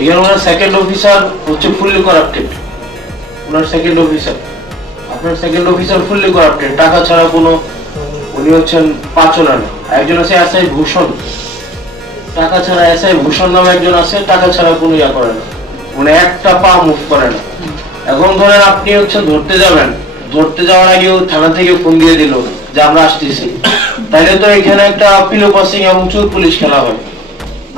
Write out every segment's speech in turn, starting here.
এখানে ওনার second officer হচ্ছে fully corrupted. ওনার second officer, আপনার সেকেন্ড অফিসার ফুললি করাপ্টেড, টাকা ছাড়া কোনো, উনি হচ্ছেন পাঁচজনা না। একজন আছে এসআই ভূষণ, টাকা ছাড়া এসআই ভূষণ নামে একজন আছে, টাকা ছাড়া কোনো ইয়া করে না, মানে একটা পা মুভ করে না। এখন ধরেন আপনি হচ্ছেন ধরতে যাবেন, ধরতে যাওয়ার আগেও থানা থেকে ফোন দিয়ে দিল যে আমরা আসতেছি, তাইলে তো এখানে একটা পিলো পাসিং এবং চোর পুলিশ খেলা হয়।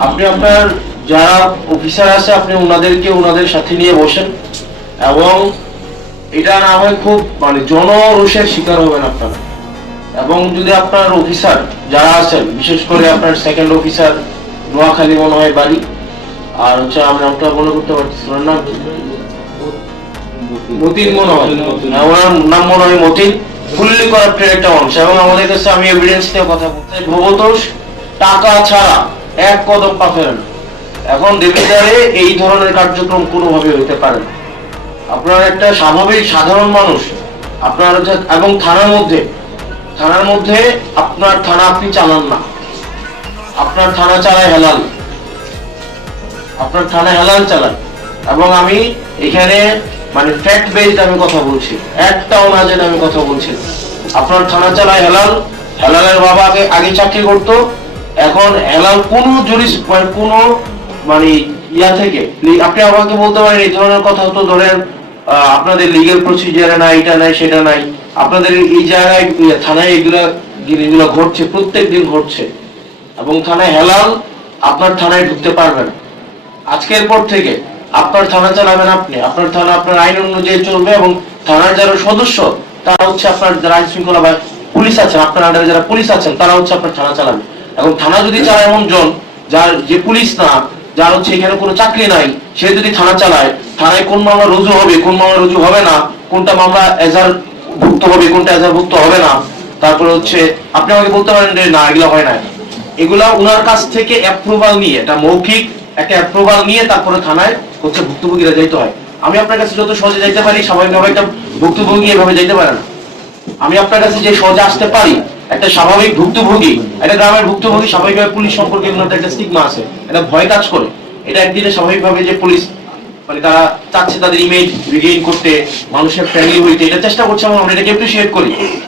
আপনি আপনার যারা অফিসার আছে আপনি ওনাদেরকে ওনাদের সাথে নিয়ে বসেন, এবং এটা না হয় খুব মানে জনরোষের শিকার হবেন আপনারা। এবং যদি আপনার অফিসার যারা আছেন, বিশেষ করে আপনার সেকেন্ড অফিসার নোয়াখালী মনে হয় বাড়ি, আর হচ্ছে আমি নামটা মনে করতে পারতেছি ওনার নাম মতিন মনে হয়, ওনার নাম মনে হয় মতিন, ফুললি করাপ্টেড একটা অংশ। এবং আমাদের কাছে আমি এভিডেন্স দিয়ে কথা বলতে, ভবতোষ টাকা ছাড়া এক কদম পা ফেলে না। এখন দেবিদ্বারে এই ধরনের কার্যক্রম কোনোভাবে হইতে পারে না। আপনার একটা স্বাভাবিক সাধারণ মানুষ আপনার হচ্ছে, এবং থানার মধ্যে আপনার থানা আপনি চালান না, আপনার থানা চালায় হেলাল, আপনার থানা হেলাল চালান। এবং আমি এখানে মানে ফ্যাক্ট বেসড আমি কথা বলছি, একটাও না যেটা আমি কথা বলছি। আপনার থানা চালায় হেলাল, হেলালের বাবা আগে চাকরি করতো, এখন হেলাল কোনো কোনো মানে ইয়া থেকে আপনি আমাকে বলতে পারেন এই ধরনের কথা। তো ধরেন আপনাদের লিগ্যাল প্রসিজারে নাই, এটা নাই সেটা নাই, আপনাদের এই জায়গায় থানায় এগুলা জিনিসগুলো ঘটছে, প্রত্যেক দিন ঘটছে। এবং থানায় হেলাল, আপনার থানায় ঢুকতে পারবেন। আজকের পর থেকে আপনার থানা চালাবেন আপনি, আপনার থানা আপনার আইন অনুযায়ী চলবে। এবং থানার যারা সদস্য তারা হচ্ছে আপনার যারা আইন শৃঙ্খলা বা পুলিশ আছেন, আপনার আন্ডারে যারা পুলিশ আছেন তারা হচ্ছে আপনার থানা চালাবে। এবং থানা যদি চালায় এমন জন যার যে পুলিশ না, যার হচ্ছে এখানে কোনো চাকরি নাই, সে যদি থানা চালায়, থানায় কোন মামলা রুজু হবে, কোন মামলা রুজু হবে না, কোনটা মামলা এজার ভুক্ত হবে, কোনটা এজার ভুক্ত হবে না, তারপরে হচ্ছে আপনি আমাকে বলতে পারেন যে না এগুলো হয় না, এগুলা ওনার কাছ থেকে অ্যাপ্রুভাল নিয়ে, এটা মৌখিক একটা অ্যাপ্রুভাল নিয়ে তারপরে থানায় হচ্ছে ভুক্তভোগীরা যাইতে হয়। আমি আপনার কাছে যত সহজে যাইতে পারি, স্বাভাবিকভাবে একটা ভুক্তভোগী এভাবে যাইতে পারে না। আমি আপনার কাছে যে সহজে আসতে পারি, একটা স্বাভাবিক ভুক্তভোগী, একটা গ্রামের ভুক্তভোগী, স্বাভাবিকভাবে পুলিশ সম্পর্কে একটা স্টিগমা আছে, একটা ভয় কাজ করে। এটা একদিনে স্বাভাবিকভাবে যে পুলিশ মানে তারা চাচ্ছে তাদের ইমেজ রিগেইন করতে, মানুষের ফ্রেন্ডলি হইতে, এটা চেষ্টা করছে এবং আমরা এটাকে অ্যাপ্রিশিয়েট করি।